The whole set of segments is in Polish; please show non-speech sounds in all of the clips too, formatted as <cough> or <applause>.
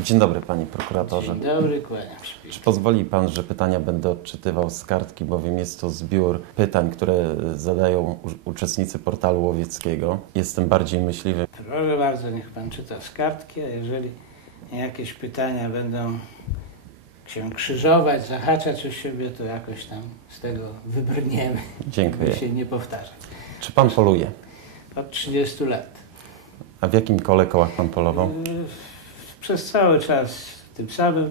Dzień dobry, panie prokuratorze. Dzień dobry, kłaniam się. Czy pozwoli pan, że pytania będę odczytywał z kartki, bowiem jest to zbiór pytań, które zadają uczestnicy portalu łowieckiego. Jestem bardziej myśliwy. Proszę bardzo, niech pan czyta z kartki, a jeżeli jakieś pytania będą się krzyżować, zahaczać o siebie, to jakoś tam z tego wybrniemy, Dziękuję. by się nie powtarzać. Czy pan poluje? Od 30 lat. A w jakim kole kołach pan polował? Yy, Przez cały czas tym samym.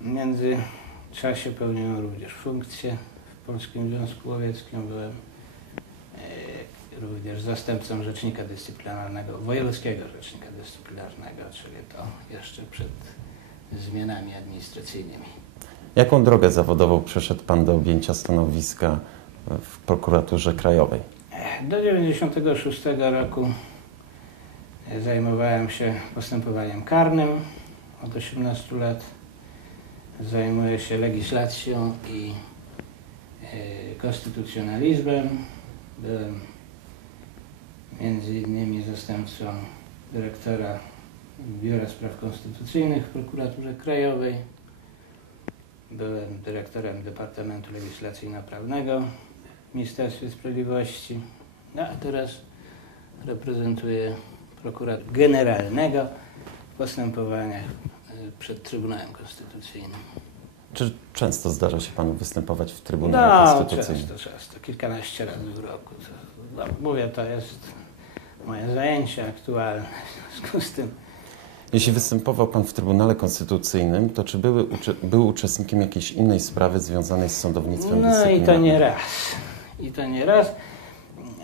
W międzyczasie pełniłem również funkcję w Polskim Związku Łowieckim. Byłem e, również zastępcą rzecznika dyscyplinarnego, wojewódzkiego rzecznika dyscyplinarnego, czyli to jeszcze przed zmianami administracyjnymi. Jaką drogę zawodową przeszedł pan do objęcia stanowiska w prokuraturze krajowej? Do 1996 roku zajmowałem się postępowaniem karnym od 18 lat. Zajmuję się legislacją i e, konstytucjonalizmem. Byłem między innymi zastępcą dyrektora Biura Spraw Konstytucyjnych w prokuraturze krajowej. Byłem dyrektorem Departamentu Legislacyjno-Prawnego w Ministerstwie Sprawiedliwości. No a teraz reprezentuję prokuratora generalnego w postępowaniach y, przed Trybunałem Konstytucyjnym. Czy często zdarza się panu występować w Trybunale No, Konstytucyjnym? często, często, kilkanaście razy w roku. To, no, mówię, to jest moje zajęcie aktualne. W związku z tym Jeśli występował pan w Trybunale Konstytucyjnym, to czy były, był uczestnikiem jakiejś innej sprawy związanej z sądownictwem No i to dyscyplinarnym? nie raz. I to nie raz.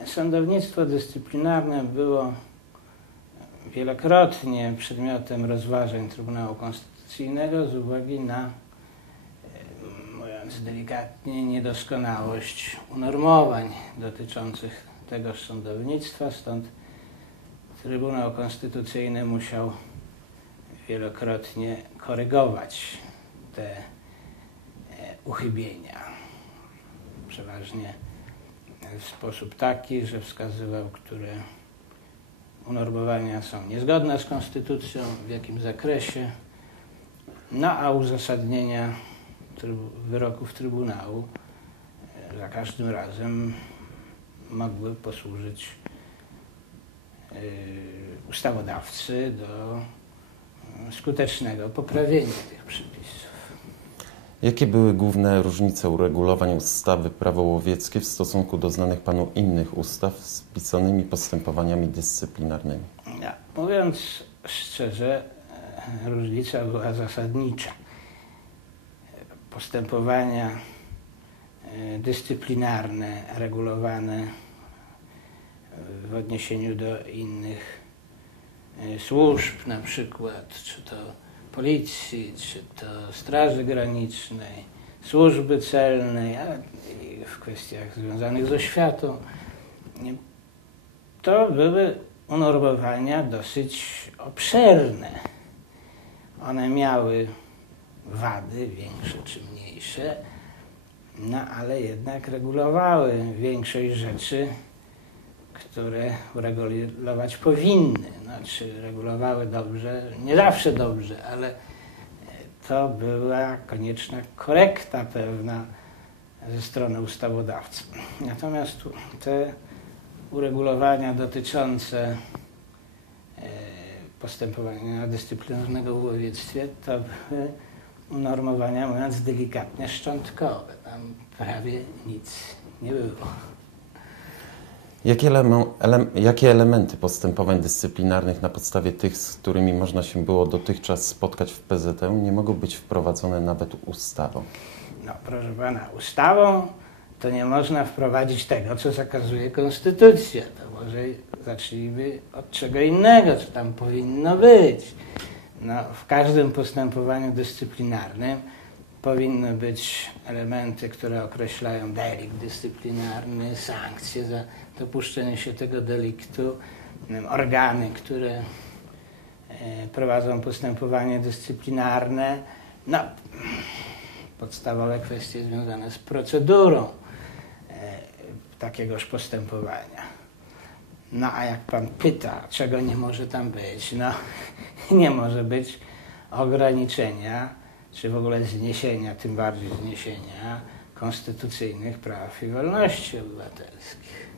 Sądownictwo dyscyplinarne było wielokrotnie przedmiotem rozważań Trybunału Konstytucyjnego z uwagi na, e, mówiąc delikatnie, niedoskonałość unormowań dotyczących tegoż sądownictwa. Stąd Trybunał Konstytucyjny musiał wielokrotnie korygować te e, uchybienia przeważnie w sposób taki, że wskazywał, które unormowania są niezgodne z konstytucją, w jakim zakresie, no a uzasadnienia trybu, wyroków Trybunału e, za każdym razem mogły posłużyć e, ustawodawcy do e, skutecznego poprawienia tych. Jakie były główne różnice uregulowań ustawy Prawo łowieckie w stosunku do znanych panu innych ustaw z pisanymi postępowaniami dyscyplinarnymi? Ja, mówiąc szczerze, e, różnica była zasadnicza. Postępowania e, dyscyplinarne regulowane w odniesieniu do innych e, służb, na przykład czy to policji, czy to Straży Granicznej, służby celnej, a w kwestiach związanych z oświatą, to były unormowania dosyć obszerne. One miały wady, większe czy mniejsze, no ale jednak regulowały większość rzeczy, które uregulować powinny. Znaczy regulowały dobrze, nie zawsze dobrze, ale to była konieczna korekta pewna ze strony ustawodawcy. Natomiast te uregulowania dotyczące e, postępowania dyscyplinarnego w łowiectwie to były unormowania, mówiąc delikatnie, szczątkowe. Tam prawie nic nie było. Jakie, ele- jakie elementy postępowań dyscyplinarnych na podstawie tych, z którymi można się było dotychczas spotkać w PZU, nie mogą być wprowadzone nawet ustawą? No, proszę pana, ustawą to nie można wprowadzić tego, co zakazuje konstytucja. To może zacznijmy od czego innego, co tam powinno być. No, w każdym postępowaniu dyscyplinarnym powinny być elementy, które określają delikt dyscyplinarny, sankcje za dopuszczenie się tego deliktu, organy, które e, prowadzą postępowanie dyscyplinarne. No, podstawowe kwestie związane z procedurą e, takiegoż postępowania. No a jak pan pyta, czego nie może tam być, no <laughs> nie może być ograniczenia, czy w ogóle zniesienia, tym bardziej zniesienia konstytucyjnych praw i wolności obywatelskich.